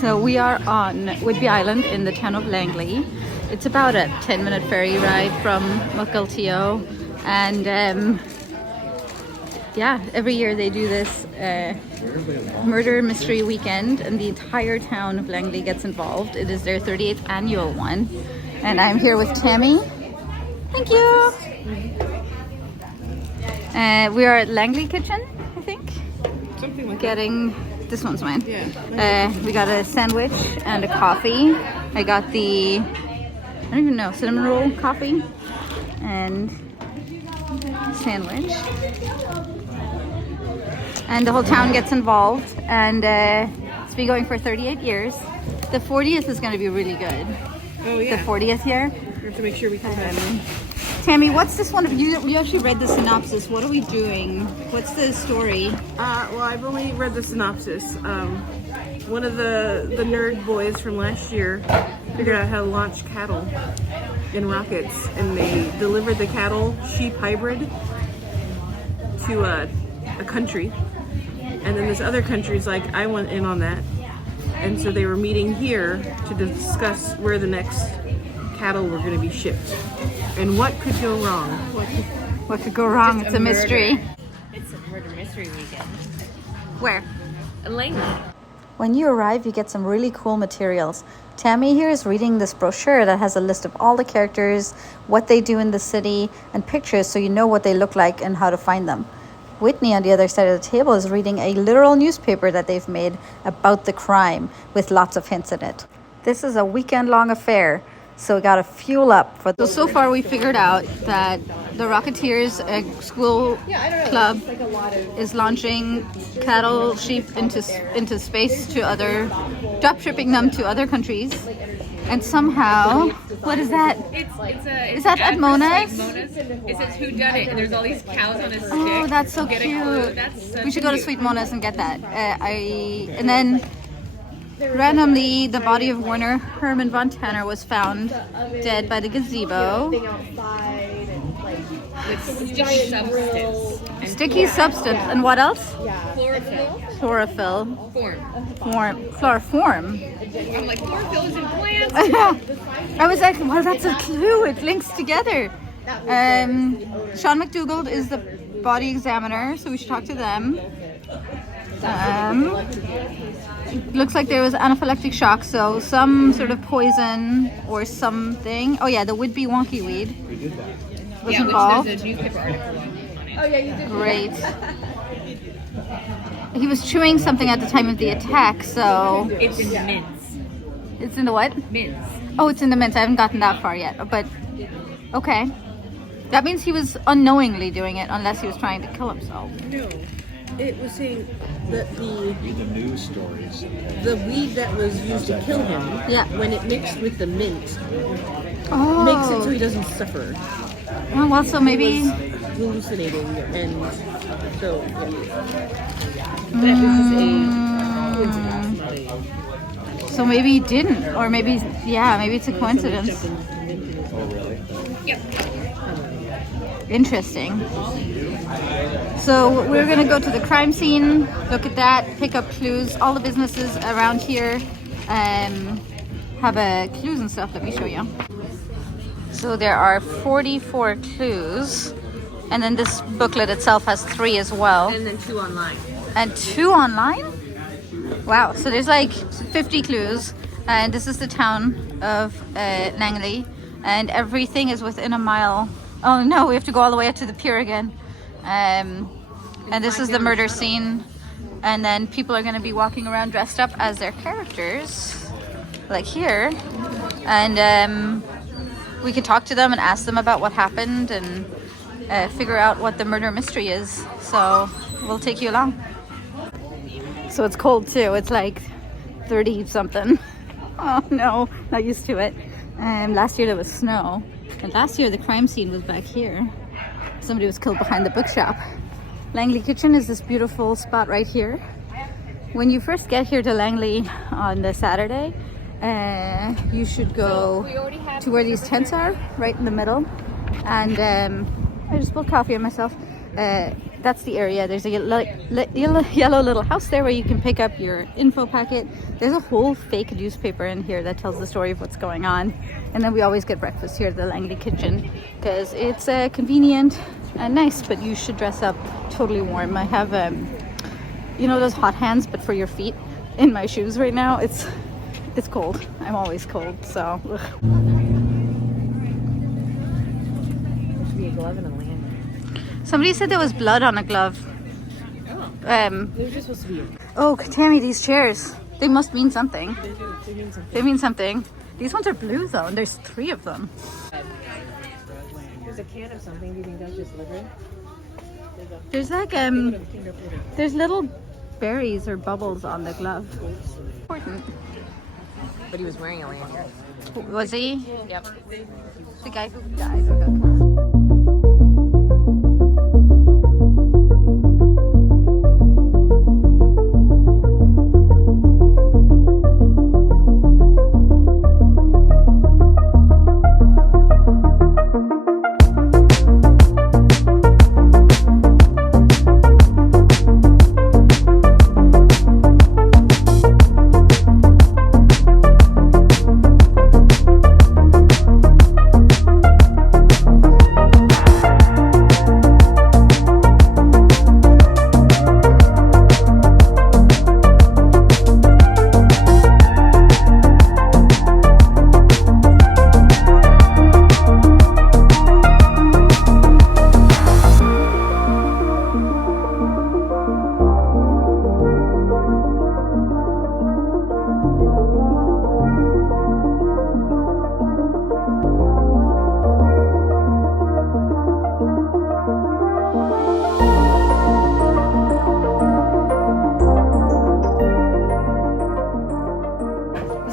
So we are on Whidbey Island in the town of Langley. It's about a 10-minute ferry ride from Mukilteo, and yeah, every year they do this Murder Mystery Weekend, and the entire town of Langley gets involved. It is their 38th annual one, and I'm here with Tammy. Thank you. We are at Langley Kitchen, I think. Something like Getting this one's mine. Yeah. We got a sandwich and a coffee. I got the, I don't even know, cinnamon roll coffee and sandwich. And the whole town gets involved, and it's been going for 38 years. The 40th is going to be really good. Oh yeah. The 40th year. We have to make sure we come back. Tammy, what's this one? You actually read the synopsis. What are we doing? What's the story? Well, I've only read the synopsis. One of the nerd boys from last year figured out how to launch cattle in rockets, and they delivered the cattle sheep hybrid to a country, and then this other country's like, I want in on that, and so they were meeting here to discuss where the next cattle were going to be shipped. And what could go wrong? What could go wrong? It's a mystery. It's a murder mystery weekend. Where? In Langley. When you arrive, you get some really cool materials. Tammy here is reading this brochure that has a list of all the characters, what they do in the city, and pictures so you know what they look like and how to find them. Whitney on the other side of the table is reading a literal newspaper that they've made about the crime with lots of hints in it. This is a weekend-long affair, so we got to fuel up for this. So far we figured out that the Rocketeers school club is launching cattle, sheep into space to drop shipping them to other countries. And somehow, what is that? Is that at Mona's? It says who done it, and there's all these cows on a stick. Oh, that's so Get a cute. clue. That's We should go to Sweet Mona's and get that. And then randomly, the body of Werner Herman von Tanner was found dead by the gazebo. With sticky substance. And Sticky substance. And what else? chlorophyll. Chlorophyll. Chloroform. I'm like, chlorophyll is in plants. I was like, well, that's a clue. It links together. Sean McDougall is the body examiner, so we should talk to them. Looks like there was anaphylactic shock, so some sort of poison or something. Oh yeah, the Whidbey wonky weed was involved. Which there's a newspaper article on it. Oh yeah, you did. Great. He was chewing something at the time of the attack, so It's in mints. it's in the what? Mints. Oh, it's in the mint. I haven't gotten that far yet, but okay. That means he was unknowingly doing it, unless he was trying to kill himself. No, it was saying that Read the news stories. the weed that was used to kill him, Yeah. when it mixed with the mint, Oh. makes it so he doesn't suffer. Oh, well, so maybe. Hallucinating, and so yeah. That was So maybe he didn't, or maybe it's a coincidence. Oh, really? Yep. Interesting. So we're gonna go to the crime scene, look at that, pick up clues. All the businesses around here have clues and stuff. Let me show you. So there are 44 clues, and then this booklet itself has 3 as well. And then 2 online. And 2 online? Wow, so there's like 50 clues, and this is the town of Langley, and everything is within a mile. Oh no, we have to go all the way up to the pier again. And this is the murder scene, and then people are going to be walking around dressed up as their characters, like here, and we can talk to them and ask them about what happened and figure out what the murder mystery is. So we'll take you along. So it's cold too. It's like 30 something. Oh no, not used to it. Last year there was snow, and last year the crime scene was back here. Somebody was killed behind the bookshop. Langley Kitchen is this beautiful spot right here. When you first get here to Langley on the Saturday, you should go to where these tents are, right in the middle. And I just spilled coffee on myself. that's the area. There's a yellow little house there where you can pick up your info packet. There's a whole fake newspaper in here that tells the story of what's going on. And then we always get breakfast here at the Langley kitchen because it's convenient and nice, but you should dress up totally warm. I have, you know, those hot hands, but for your feet in my shoes right now. It's cold. I'm always cold, so. Ugh. There should be a glove and a lanyard. Somebody said there was blood on a glove. There's just supposed to be. Oh, Tammy, these chairs. They must mean something. They do. They mean something. They mean something. These ones are blue though, and there's 3 of them. There's a can of something. Do you think that's just liver? There's like there's little berries or bubbles on the glove. Important. But he was wearing a lanyard. Was he? Yep. The guy who died. Okay.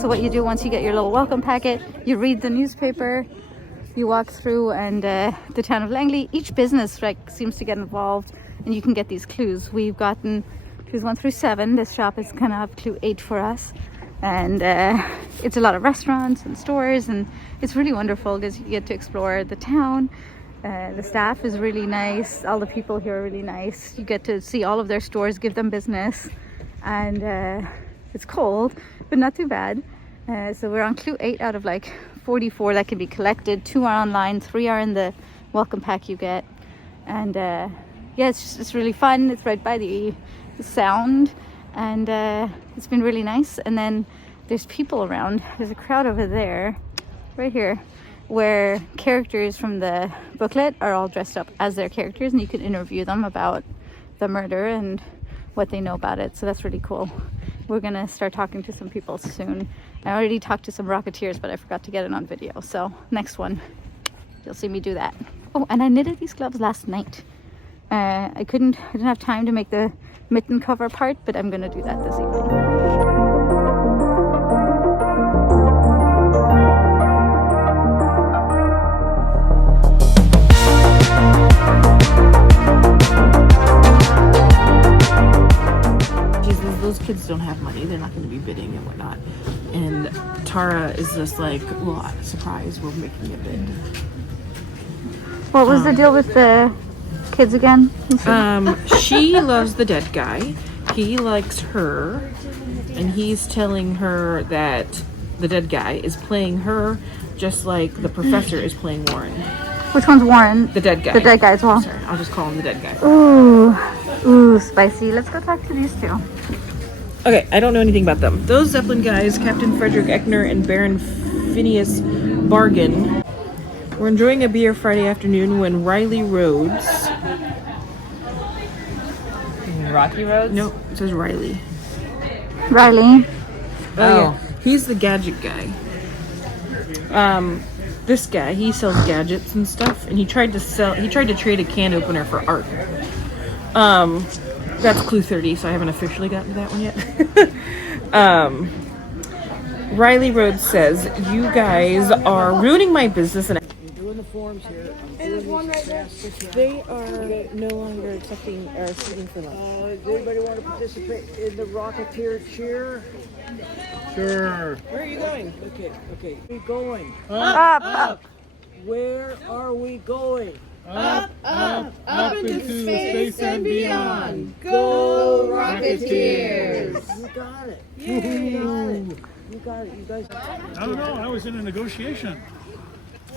So what you do once you get your little welcome packet, you read the newspaper, you walk through and the town of Langley. Each business seems to get involved and you can get these clues. We've gotten clues 1 through 7. This shop is kind of clue 8 for us. And it's a lot of restaurants and stores, and it's really wonderful because you get to explore the town. The staff is really nice. All the people here are really nice. You get to see all of their stores, give them business. And it's cold, but not too bad. So we're on clue 8 out of like 44 that can be collected. 2 are online, 3 are in the welcome pack you get. And yeah, it's really fun. It's right by the sound, and it's been really nice. And then there's people around. There's a crowd over there, right here, where characters from the booklet are all dressed up as their characters, and you can interview them about the murder and what they know about it. So that's really cool. We're gonna start talking to some people soon. I already talked to some Rocketeers, but I forgot to get it on video. So next one, you'll see me do that. Oh, and I knitted these gloves last night. I didn't have time to make the mitten cover part, but I'm gonna do that this evening. Those kids don't have money. They're not going to be bidding and whatnot. And Tara is just like, well, surprise, we're making a bid. What was the deal with the kids again? She loves the dead guy. He likes her. And he's telling her that the dead guy is playing her just like the professor is playing Warren. Which one's Warren? The dead guy. The dead guy as well. Sorry, I'll just call him the dead guy. Ooh, spicy. Let's go talk to these two. Okay, I don't know anything about them. Those Zeppelin guys, Captain Frederick Eckner and Baron Phineas Bargain, were enjoying a beer Friday afternoon when Riley Rhodes... Rocky Roads? No, it says Riley. Riley. Yeah. He's the gadget guy. This guy, he sells gadgets and stuff, and he tried to trade a can opener for art. That's clue 30, so I haven't officially gotten to that one yet. Riley Rhodes says, you guys are ruining my business, and Doing the forms here. they are no longer accepting or shooting for lunch. Does anybody want to participate in the Rocketeer cheer? Sure. Where are you going? Okay. Where are we going? Up. Where are we going? Up into space and beyond. Go Rocketeers! You got it. You got it. You guys. I don't know. I was in a negotiation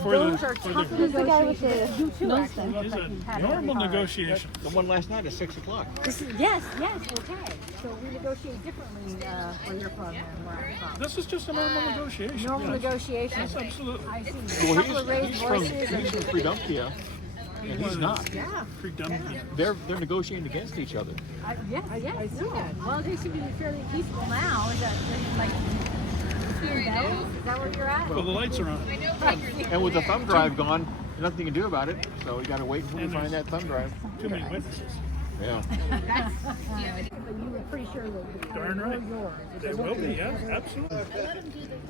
for Those the, are for tough. the Who's the guy with the nose thing? it's a normal negotiation. The one last night at 6 o'clock. Yes, okay. So we negotiate differently where you're from and where I'm from. This is just a normal negotiation. Normal yes. negotiation. Yes, absolutely. I see. A couple of raised voices. He's from Freedomkia, and he's not. Freedom. They're negotiating against each other. Yes, I see that. Well, they seem to be fairly peaceful now. Is that like between bells? Is that where you're at? Well, the lights are on. And with the thumb drive gone, there's nothing you can do about it. So you got to wait until we find that thumb drive. Too many witnesses. Yeah. But you were pretty sure that Darn right. They will be. Yes, absolutely.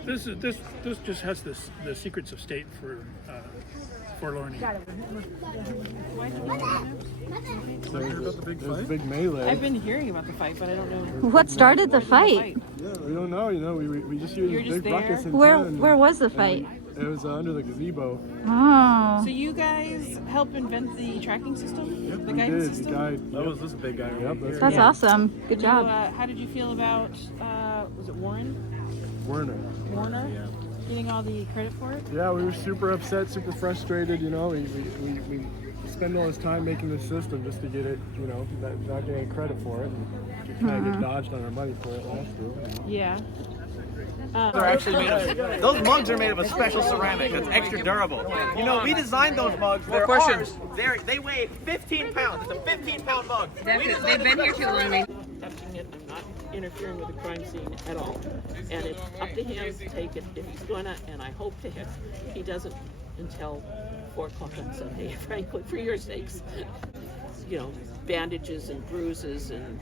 This just has the secrets of state for forlorn. got it. There's a big melee. I've been hearing about the fight, but I don't know. What started the fight? We don't know. You know, we just hear You're these just big ruckus there? in town. Where was the fight? It was under the gazebo. Oh. So you guys help invent the tracking system? The We guidance did. system? The guy. That was this big guy. Yep, That's awesome. Good So, job. how did you feel about, was it Warner? Werner. Getting all the credit for it? Yeah, we were super upset, super frustrated. You know, we spend all this time making the system just to get it. You know, not getting credit for it. And kind of get dodged on our money for it last year. Yeah. They're actually made of, those mugs are made of a special ceramic that's extra durable. You know, we designed those mugs. They're ours. They weigh 15 pounds. It's a 15-pound mug. They've been here too long. Touching it, I'm not interfering with the crime scene at all. And it's up to him to take it if he's gonna, and I hope to him. He doesn't until 4 o'clock on Sunday, frankly, for your sakes. You know, bandages and bruises and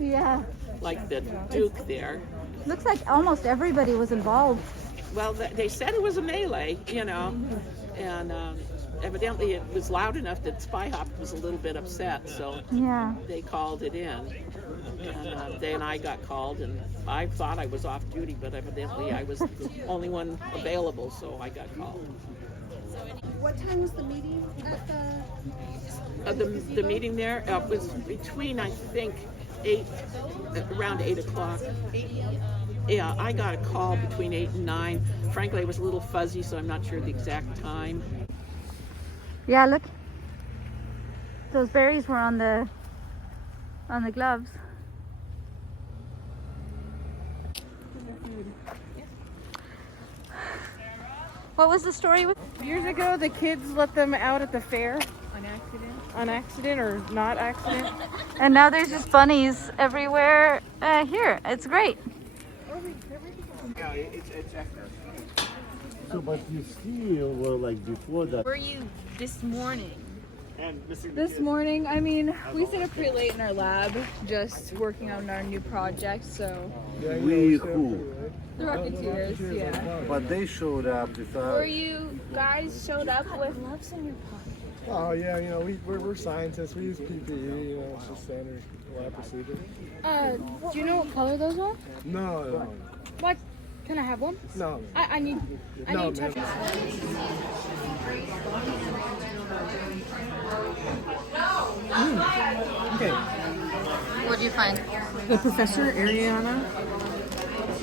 Yeah. like the Duke there. Looks like almost everybody was involved. Well, they said it was a melee, you know, and evidently it was loud enough that Spy Hop was a little bit upset, so Yeah. they called it in. And then I got called, and I thought I was off duty, but evidently I was the only one available, so I got called. What time was the meeting at The meeting there was between, I think, around 8 o'clock. Yeah, I got a call between 8 and 9. Frankly, it was a little fuzzy, so I'm not sure the exact time. Yeah, look. Those berries were on the gloves. What was the story with? Years ago, the kids let them out at the fair. On accident or not accident? And now there's just bunnies everywhere here. It's great. Yeah, it's extra. So, but you still were like before that. Were you this morning? And Mr. This morning, I mean, we stayed up pretty late in our lab, just working on our new project, so. We who? The Rocketeers, yeah. But they showed up Or you guys showed up with gloves in your pocket. Oh yeah, you know we're scientists. We use PPE. You know, it's just standard lab procedure. Do you know what color those are? No. What? Can I have one? No. I need No, to man. touch. Okay. What do you find? The professor, Ariana,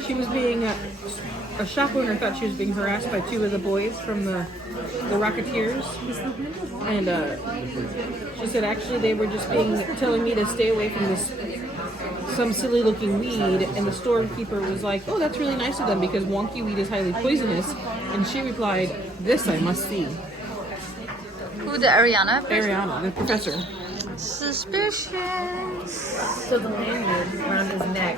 she was being a shop owner thought she was being harassed by 2 of the boys from the Rocketeers, and she said actually they were just telling me to stay away from some silly looking weed, and the storekeeper was like, oh, that's really nice of them because wonky weed is highly poisonous, and she replied, this I must see. Who, the Ariana? Ariana, the professor. Suspicious. So the lanyard around his neck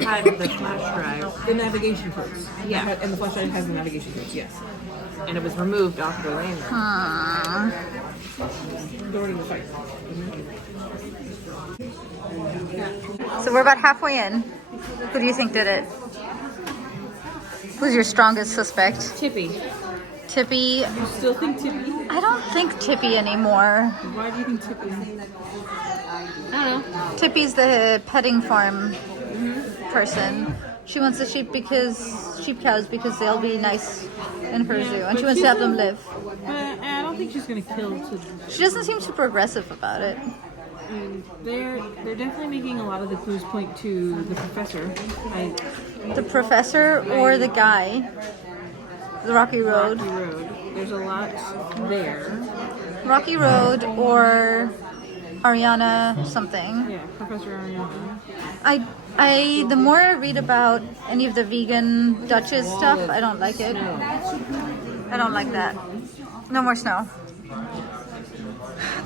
had the flash drive. The navigation codes. Yeah. And the flash drive has the navigation codes, yes. And it was removed off the lanyard. During the fight. So we're about halfway in. Who do you think did it? Who's your strongest suspect? Tippy. Tippy. You still think Tippy? I don't think Tippy anymore. Why do you think Tippy? I don't know. Tippy's the petting farm person. She wants the sheep cows because they'll be nice in her zoo, and she wants to have them live. I don't think she's gonna kill. She doesn't seem super aggressive about it. They're definitely making a lot of the clues point to the professor. The professor or the guy? The Rocky Road. Rocky Road. There's a lot there. Rocky Road or Ariana something. Yeah, Professor Ariana. The more I read about any of the vegan Duchess stuff, I don't like it. I don't like that. No more snow.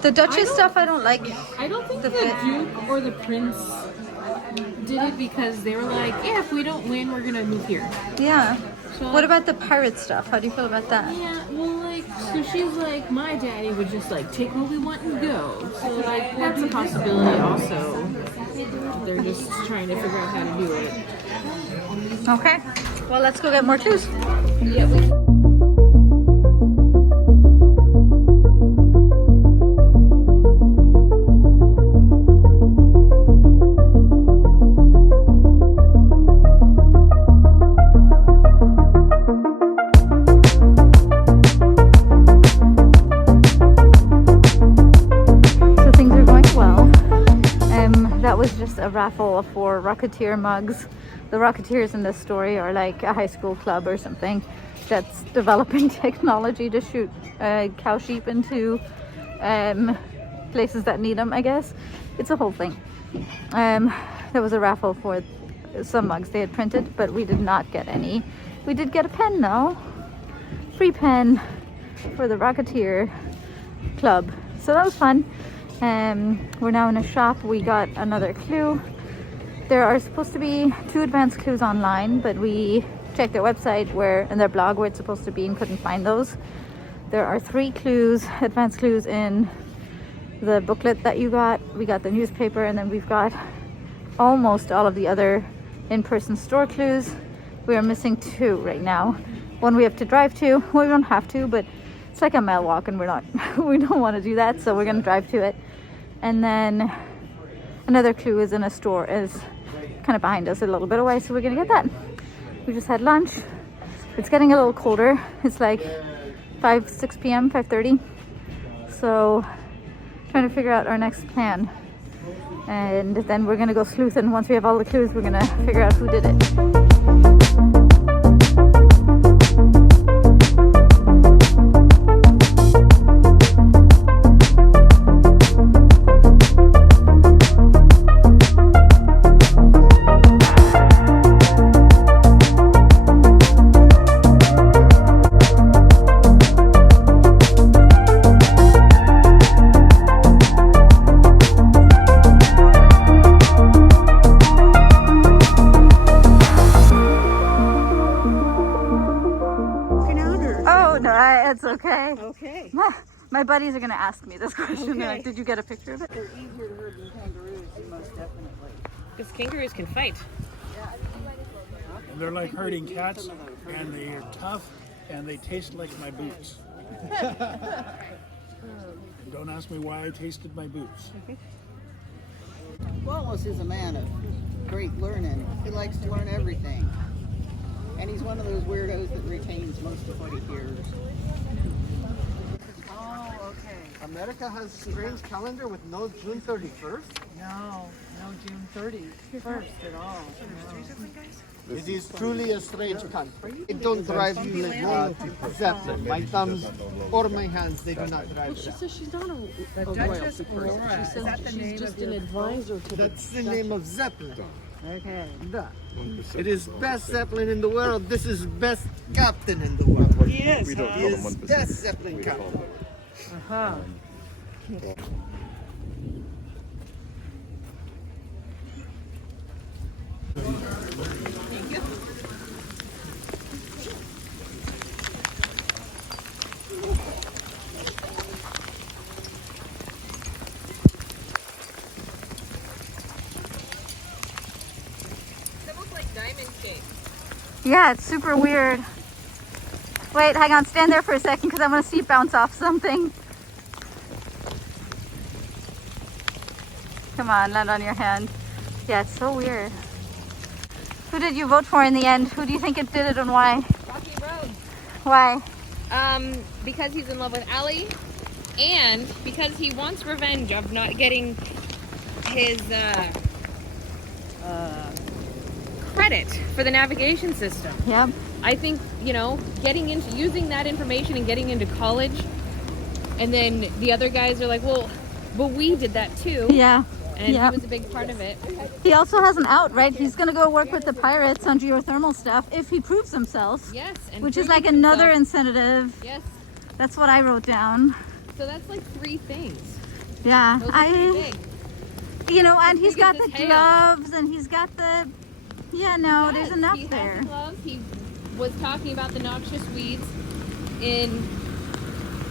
The Duchess stuff I don't like. I don't think the Duke or the Prince did it because they were like, yeah, if we don't win, we're gonna move here. Yeah. So, what about the pirate stuff? How do you feel about that? Yeah, well, like, so she's like, my daddy would just like take what we want and go. So like, that's a possibility also. They're just trying to figure out how to do it. Okay. Well, let's go get more clues. Yeah. A raffle for Rocketeer mugs. The Rocketeers in this story are like a high school club or something that's developing technology to shoot cow sheep into places that need them, I guess. It's a whole thing. There was a raffle for some mugs they had printed, but we did not get any. We did get a pen though. Free pen for the Rocketeer club. So that was fun. We're now in a shop. We got another clue. There are supposed to be 2 advanced clues online, but we checked their website and their blog where it's supposed to be and couldn't find those. There are 3 clues, advanced clues in the booklet that you got. We got the newspaper, and then we've got almost all of the other in-person store clues. We are missing 2 right now. One we have to drive to. Well, we don't have to, but it's like a mile walk and we don't want to do that, so we're going to drive to it. And then another clue is in a store, is kind of behind us a little bit away, so we're going to get that. We just had lunch. It's getting a little colder. It's like 6 p.m., 5:30. So trying to figure out our next plan. And then we're going to go sleuthing. Once we have all the clues, we're going to figure out who did it. It's okay. Okay. My buddies are going to ask me this question. Okay. Like, did you get a picture of it? They're easier to herd than kangaroos, most definitely. Because kangaroos can fight. And they're like herding cats, and they're tough, and they taste like my boots. And don't ask me why I tasted my boots. Wallace is a man of great learning. He likes to learn everything. And he's one of those weirdos that retains most of what he hears. Oh, okay. America has a strange calendar with no June 31st? No June 31st at all. No. It is truly a strange country. It don't drive you like Zeppelin. My thumbs or my hands, they do not drive. She says she's not a Duchess royalty person. Aurora. She says Is that the she's name just of an your advisor to That's the name of Zeppelin. Okay. It is best Zeppelin in the world. This is best captain in the world. Yes. He is best Zeppelin captain. Uh-huh. Yeah, it's super weird. Wait, hang on, stand there for a second because I want to see it bounce off something. Come on, land on your hand. Yeah, it's so weird. Who did you vote for in the end? Who do you think it did it and why? Rocky Road. Why? Because he's in love with Ellie, and because he wants revenge of not getting his credit for the navigation system. Yep. I think, you know, getting into using that information and getting into college, and then the other guys are like, well, but we did that too. Yeah. And Yep. he was a big part of it. He also has an out, right? He's gonna go work with the pirates on geothermal stuff if he proves himself. Yes. And which is proving like another himself. incentive. Yes. That's what I wrote down. So that's like 3 things. Yeah. Those are pretty big. You know, and he's Look got at the this hail. gloves and he's got the, yeah, no, Yes, there's enough he has there. the gloves. He was talking about the noxious weeds in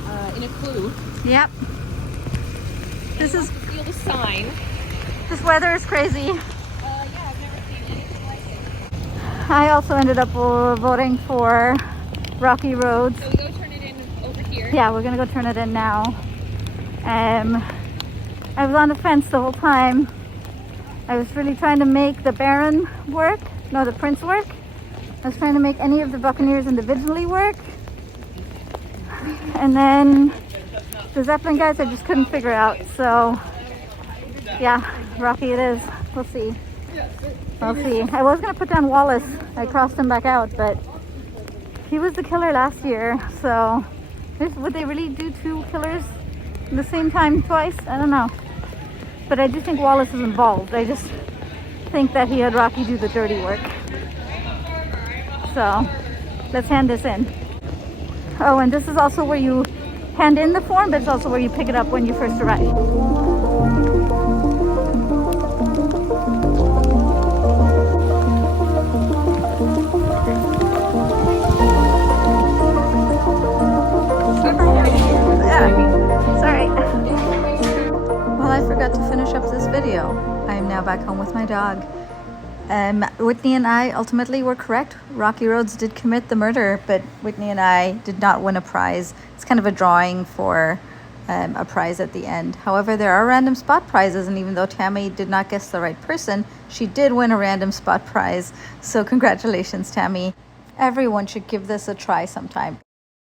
a clue. Yep. And This he is, wants to steal the sign. this weather is crazy. Yeah, I've never seen anything like it. I also ended up voting for Rocky Roads. So we go turn it in over here. Yeah, we're gonna go turn it in now. I was on the fence the whole time. I was really trying to make the Baron work, no, the Prince work. I was trying to make any of the Buccaneers individually work. And then the Zeppelin guys I just couldn't figure out. So yeah, Rocky it is. We'll see. We'll see. I was gonna put down Wallace. I crossed him back out, but he was the killer last year. So would they really do 2 killers at the same time twice? I don't know. But I do think Wallace is involved. I just think that he had Rocky do the dirty work. So let's hand this in. Oh, and this is also where you hand in the form, but it's also where you pick it up when you first arrive. Sorry. Well, I forgot to finish up this video. I am now back home with my dog. Whitney and I ultimately were correct. Rocky Roads did commit the murder, but Whitney and I did not win a prize. It's kind of a drawing for a prize at the end. However, there are random spot prizes, and even though Tammy did not guess the right person, she did win a random spot prize. So congratulations, Tammy. Everyone should give this a try sometime.